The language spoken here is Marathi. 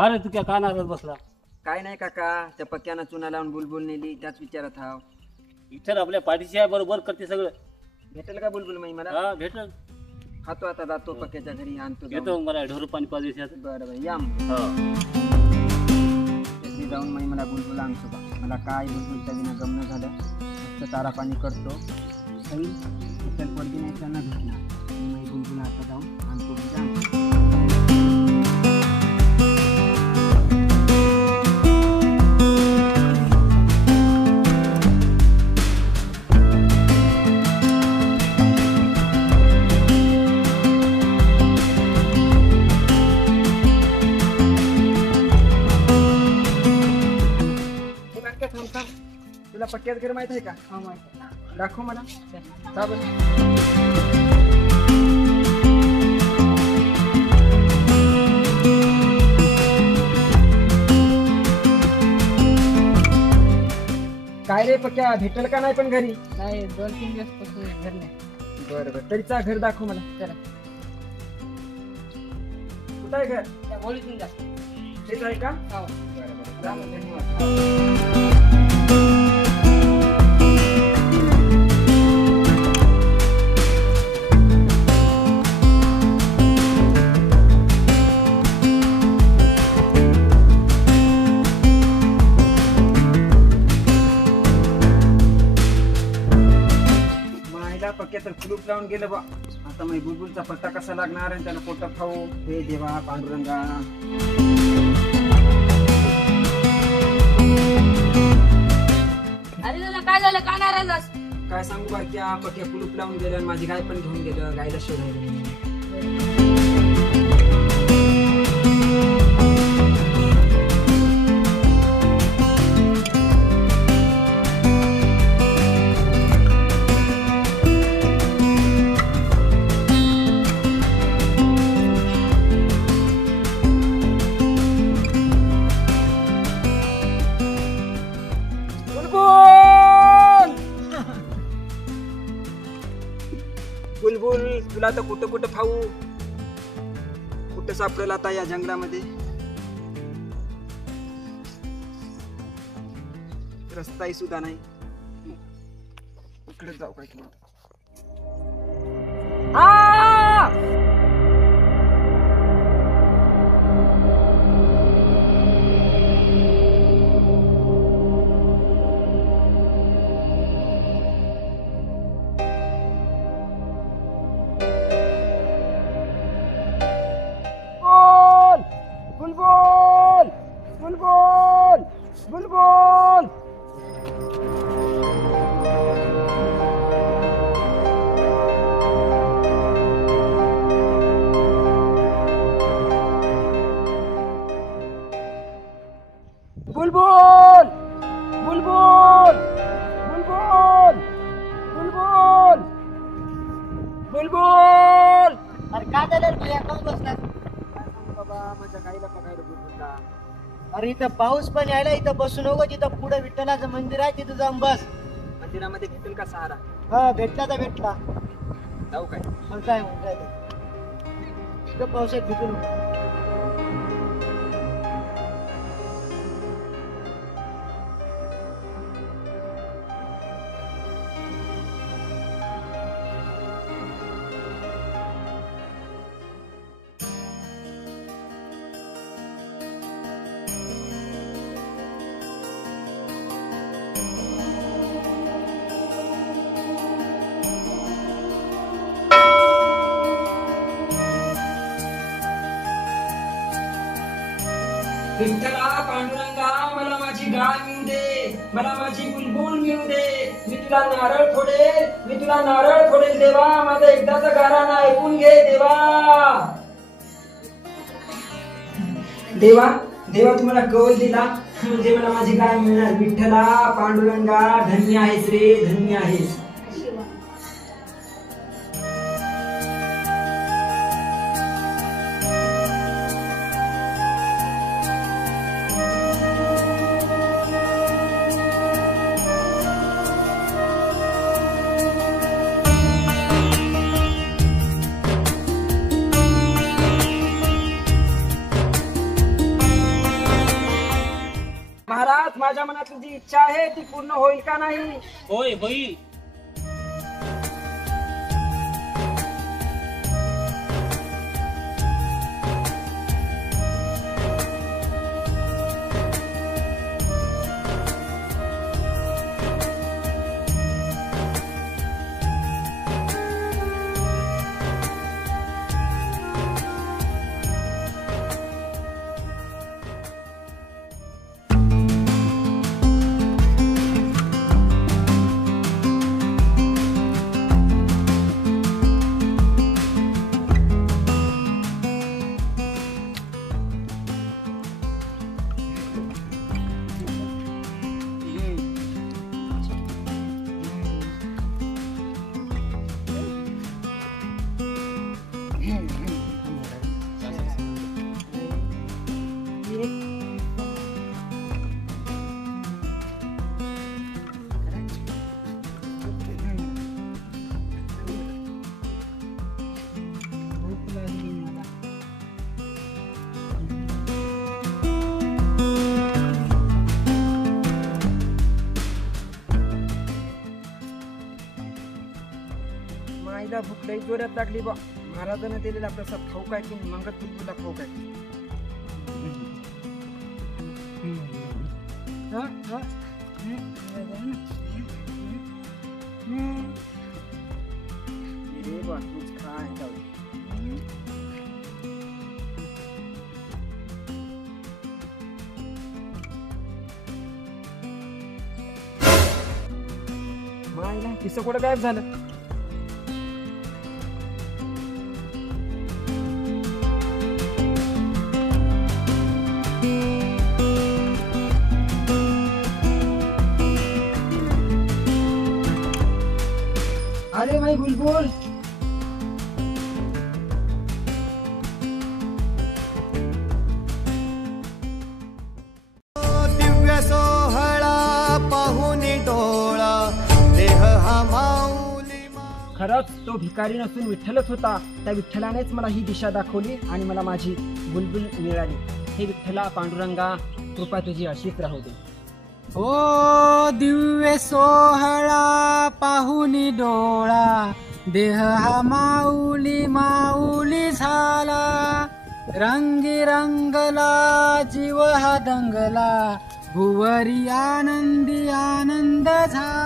का रे तू क्या का नाराज बसला? काय नाही काका, त्या पक्क्यानं चुना लावून बुलबुल नेली, त्याच विचारात हाव. इतर आपल्या पाठीशी आहे, बरोबर करते सगळं. भेटेल का बुलबुल माई मला? हा भेटल. खातो आता, जातो पक्क्याच्या घरी आणतो जाऊन. घेतो मला ढोर पाणी पाहिजे. बरं बरं या मग. हा तिथे जाऊन माई मला बुलबुल आणतो बा. मला काय बुलबुलच्या विना गमन झालं. फक्त चारा पाणी करतो काही इतर पडते नाही त्यांना भेटणार. मी बुलबुल आता जाऊन आणतो म्हणजे आणतो. तुला पक्क्यात घर माहित आहे का? हा माहित आहे. दाखव मला. का बरं? काय रे पक्क्या, भेटेल का नाही पण घरी? नाही, 2-3 दिवस पासून घर नाही. बरं बरं, तरीचा घर दाखव मला. चला, कुठं आहे घर? त्या बोलीतून जा. तेच आहे का? हो. बरं बरं, जा मग, धन्यवाद. पक्क्या तर कुलूप लावून गेलं बा. आता मग बुलबुलचा पत्ता कसा लागणार आणि त्याला पोटात खाऊ. हे देवा पांडुरंगा. अरे दादा, काय झालं? का नाराज आहेस? काय सांगू बारक्या, पक्क्या कुलूप लावून गेलं आणि माझी गाय पण घेऊन गेलं. गायला शोधायला. बुलबुल, तुला तर कुठं कुठं खाऊ. कुठं सापडेल आता या जंगलामध्ये. रस्ताही सुद्धा नाही. इकडे जाऊ काय तुला. बुलबुल, बुलबुल, बुलबुल. बुलबुल, बुलबुल, बुलबुल, बुलबुल, बुलबुल. अरे काय झालं रे? कोण बसला? बाबा, माझ्या गाईला बघायला बुलबुलला. अरे इथं पाऊस पण यायला, इथं बसू नको. तिथं पुढे विठ्ठलाचं मंदिर आहे, तिथं जाऊन बस. मंदिरामध्ये भेटेल का सहारा? हा, भेटला तर भेटला. जाऊ काय? मग काय म्हणताय ते? इथं पावसात भिजू नको. विठ्ठला पांडुरंगा, मला माझी गाय मिळू दे. मला माझी बुलबुल मिळू दे. मी तुला नारळ फोडेल. मी तुला नारळ फोडेल देवा. माझा एकदाचा गाराणा ऐकून घे देवा. देवा देवा, तुम्हाला कौल दिला म्हणजे मला माझी गाय मिळणार. विठ्ठला पांडुरंगा, धन्य आहेस रे, धन्य आहेस. महाराज, माझ्या मनातली जी इच्छा आहे ती पूर्ण होईल का नाही? होय होईल. माईला भूक लई जोरात लागली बा. महाराजांना दिलेला प्रसाद खाऊ काय की मंगत बुलबुलला खाऊ काय? ये बा, तूच खा आहे जाऊ दे. माईला किस्सा कुठं गायब झालं? अरे माई बुलबुल, दिव्य सोहळा पाहून डोळा देह हा माऊली खरंच तो भिकारी नसून विठ्ठलच होता. त्या विठ्ठलानेच मला ही दिशा दाखवली आणि मला माझी बुलबुल मिळाली. हे विठ्ठला पांडुरंगा, कृपा तुझी अशीच राहू दे. ओ दिव्य सोहळा पाहून डोळा देह हा माऊली माऊली झाला. रंगी रंगला जीव हा दंगला भुवरी आनंदी आनंद झाला.